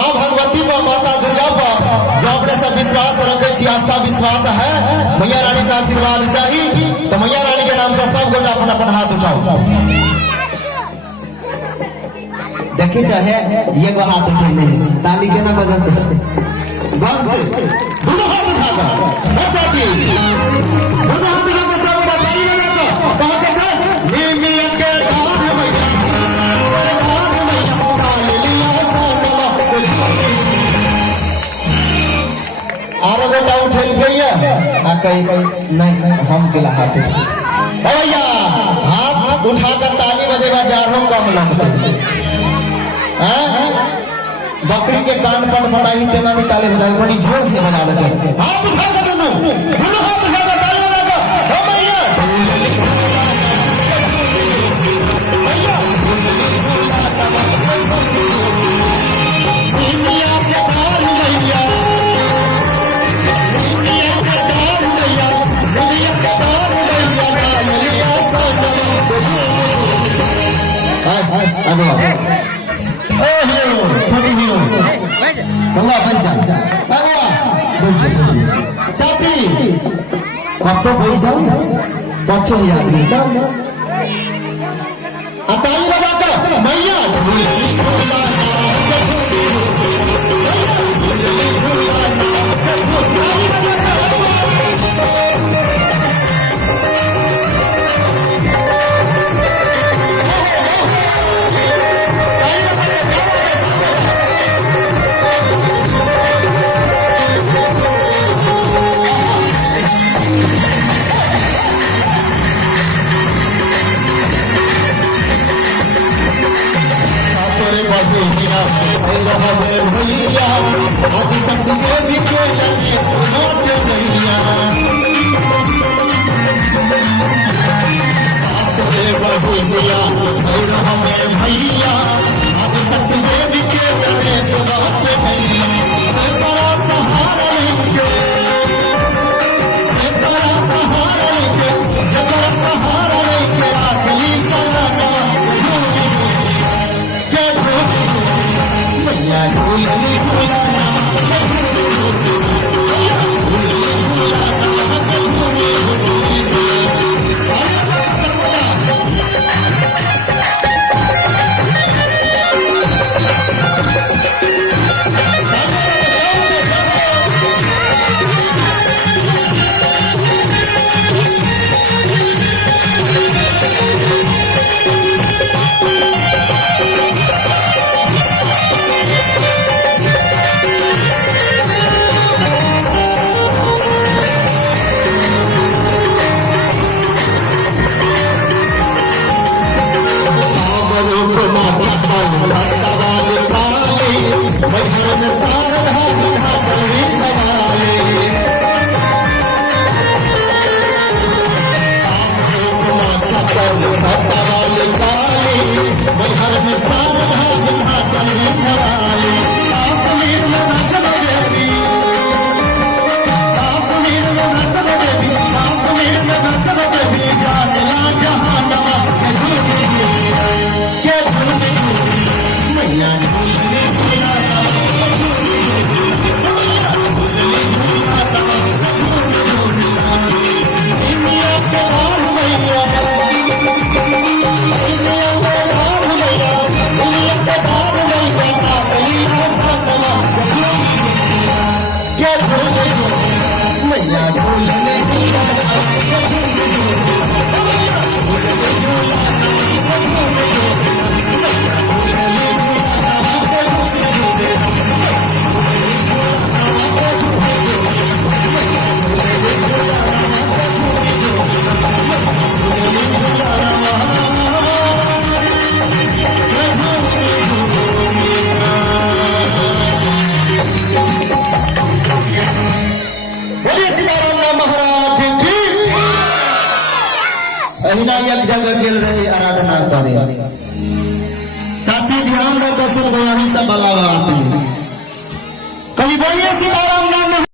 माँ भगवती पर, माता दुर्गा पर जो अपने सब विश्वास रखे छी, आस्था विश्वास है, मैया रानी से आशीर्वाद चाहिए तो मैया रानी के नाम से सब गोटा अपन अपन हाथ उठाओ। देखे चाहे ये को हाथ उठाने ताली के ना बजाते बस दोनों हाथ उठाकर चाची दोनों हाथ उठाकर सब ताली बजाकर कहते चल मिलत के धार मैया आरो बेटा उठल गया कहीं नहीं हम केला हाथ भैया हाथ उठाकर ताली बजेगा जारो कम लगता बकरी के कान पर बनाई तेना भी ताली बजाओ बड़ी जोर से बजा लेते हाथ उठाकर दोनों हाथ उठाकर ताली बजाकर ओ भैया चाची कब तो बोल जाओ बच्चों याद नहीं सब ताली बजाकर मैया भैया आदि शक्ति के भैया भैया हमें भैया आदि शक्ति देवी के बड़ा सहारा लेके सहारा लेके आखिरी अहिना एक जगह गेल रहे आराधना करे चाची ध्यान रखो सुन यही सब बला बात कभी बोलिए सीताराम।